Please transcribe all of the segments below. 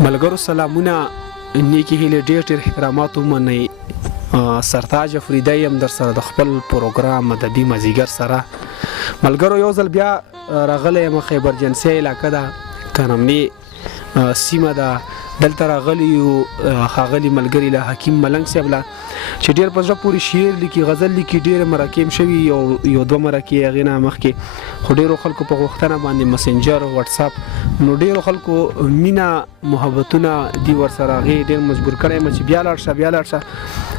ملګرو سلامونه، نیکی هیلې، ډېر ډېر احترامات ومنئ. سرتاج افریدی یم در سره د خپل پروګرام ادبي مازدیګر سره. ملګرو یو ځل بیا راغلی یم، خیبر جنسي علاقه ده، کرمنی سیمه ده، دلته راغلی یو ښاغلي ملګري له حکیم ملنګ صاحب له چې ډېر په زړه پورې شعر لیکي، غزل لیکي، ډېرې مرکې هم شوي، یو دوه مرکې هغې نه مخکې، خو ډېرو خلکو په غوښتنه باندې مسنجر وټساپ نو ډېرو خلکو مینه محبتونه دي ورسره، هغې ډېر مجبور کړی یم چې بیا لاړ شه بیا لاړ شه.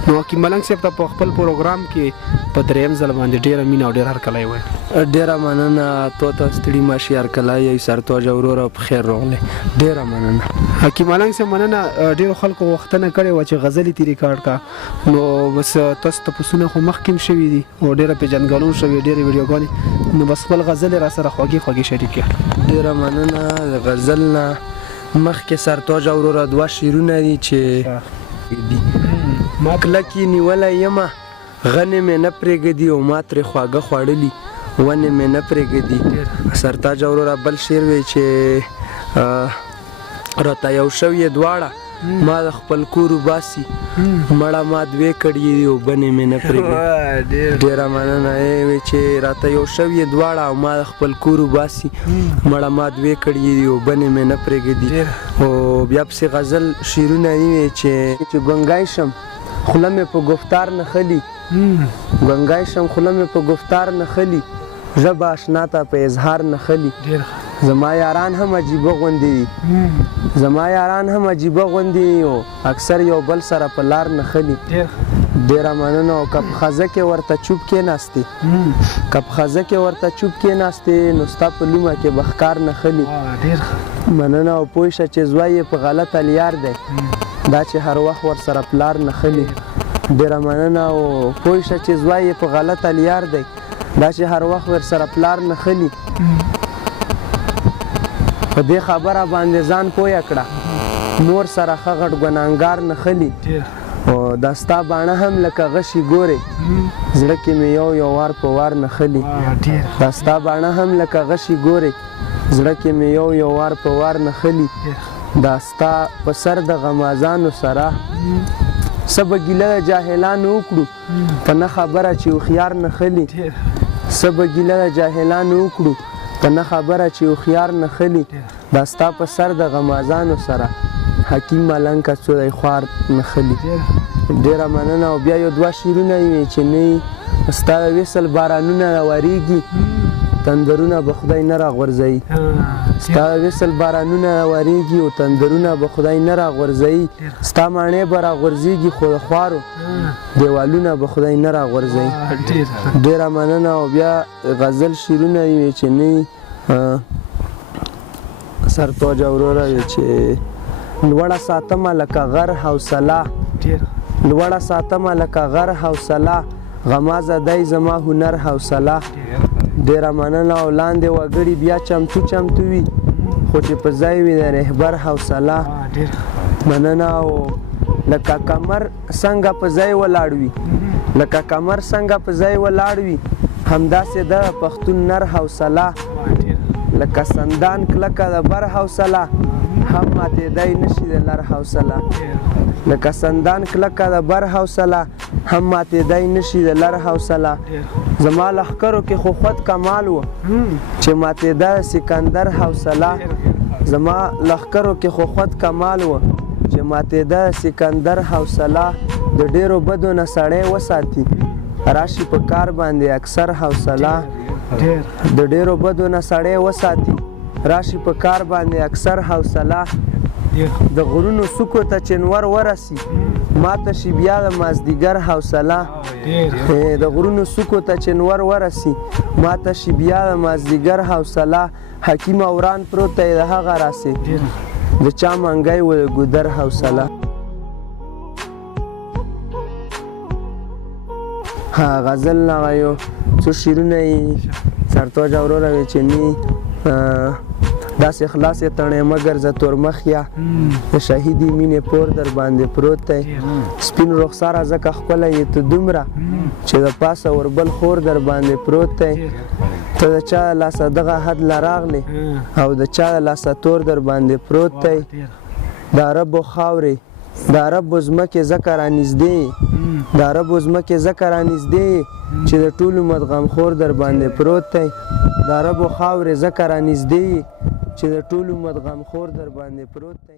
نو حکیم ملنګ صاحب ته په خپل پروګرام کې په درېیم ځل باندې ډېره مینه او ډېر هرکلی وایي. ډېره مننه، تو ته ستړي ماشي هرکلی یې سرتاج وروره په خیر راغلی. ډېره مننه حکیم ملنګ صاحب، مننه. ډېرو خلکو غوښتنه کړې وه چې غزل یې ریکارډ کړه، نو بس تاسو تپوسونه خو مخکې هم شوي دي او ډېره پېژندګلون شوې، ډېرې ویډیوګانې، نو بس خپل غزل یې را سره خوږې خوږې شریک کړه. ډېره مننه. د غزل نه مخکې سرتاج وروره دوه شعرونه دي چې دي. کلکې نیولی یمه غنې مې نه پرېږدي او ما ترې خواږه خوړلي ونې مې نه پرېږدي. سرتاج وروره بل شعر وی چې راته یو شویې دواړه ما د خپل کور وباسي مړه ما دوې کړي دي او بنې مې نه پرېږدي. ډېره مننه. وی چې راته یو شویې دواړه او ما د خپل کور وباسي مړه ما دوې کړي دي او بنې مې نه پرېږدي. او بیا پسې غزل شعرونه دي چې ګونګی شم خوله مې په گفتار نه خلي، ګونګی شم خوله مې په گفتار نه خلي، ژبه اشنا ته په اظهار نه خلي. زما یاران هم عجیبه غوندې دي، زما یاران هم عجیبه غوندې دي او اکثر یو بل سره په لار نه خلي. ډېره مننه. او که په خزه کې ورته چوپ کېناستې، که په خزه کې ورته چوپ کېناستې نو ستا په لومه کې به ښکار نه خلي. مننه. او پوه شه چې زوی یې په غلطه لیار دی، دا چې هر وخت ورسره پلار نه خلي. ډېره مننه. او پوه شه چې زوی یې په غلطه لیار دی، دا چې هر وخت ورسره پلار نه خلي. په دې خبره باندې ځان پویه کړه مور سره ښه غټ ګناهګار نه خلي. او دا ستا باڼه هم لکه غشي ګورې زړه کې مې یو یو وار په وار نه خلي. دا ستا باڼه هم لکه غشي ګورې زړه کې مې یو یو وار په وار نه خلي. دا ستا په سر د غمازانو سره څه به ګیله د جاهلانو وکړو په نه خبره چې هوښیار نه خلي. څه به ګیله د جاهلانو وکړو په نه خبره چې هوښیار نه خلي. دا ستا په سر د غمازانو سره حکیم ملنګ که څو دی خوار نه خلي. ډېره مننه. او بیا یو دوه شعرونه وي چې نه ستا د وصل بارانونه راورېږي تندرونه به خدای نه راغورځوي، ستا د وصل بارانونه راورېږي او تندرونه به خدای نه راغورځوي، ستا ماڼۍ به راغورځېږي خو د خوارو دیوالونه به خدای نه راغورځوي. ډېره مننه. او بیا غزل شعرونه وي چې نه سرتاج وروره وي چې لوړه ساتمه لکه غر حوصله، لوړه ساتمه لکه غر حوصله، غمازه دی زما هنر حوصله. ډېره مننه. او لاندې وګړي بیا چمتو چمتو وي خو چې په ځای وي د رهبر حوصله. مننه. او لکه کمر څنګه په ځای ولاړ وي، لکه کمر څنګه په ځای ولاړ وي همداسې د پښتون نر حوصله. لکه سندان کلکه د بر حوصله هم ماتېدی نشي د لر حوصله. لکه سندان کلکه د بر حوصله هم ماتېدی نشي د لر حوصله. زما لښکرو کې خو خود کمال و چې ماتېده سکندر حوصله. زما لښکرو کې خو خود کمال و چې ماتېده سکندر حوصله. د ډېرو بدو نه سړی وساتي راشي په کار باندې اکثر حوصله. د ډېرو بدو نه سړی وساتي راشي په کار باندې اکثر حوصله. د غرونو څوکو ته چې نور ورسي ماته شي بیا د مازدیګر حوصله. د غرونو څوکو ته چې نور ورسي ماته شي بیا د مازدیګر حوصله. حکیم اوران پروت دی د هغه راسي د چا منګی و د ګودر حوصله. غزل نه یو څو شعرونه یې سرتاج وروره وی چې نه داسې خلاص یې تڼۍ مګر زه تورمخ یا د شهیدي مینې پور در باندې پروت دی. سپین رخساره ځکه ښکلی یې ته دومره چې د پاسه وربل خور در باندې پروت دی. ته د چا لاسه دغه حد له راغلې او د چا لاسه تور در باندې پروت دی. د عربو خاورې د عربو ځمکې ځکه رانږدې د عربو ځمکې ځکه رانږدې چې د ټولو مدغمخور در باندې پروت دی د عربو خاورې ځکه رانږدې چې د ټولو مدغمخور در باندې پروت دی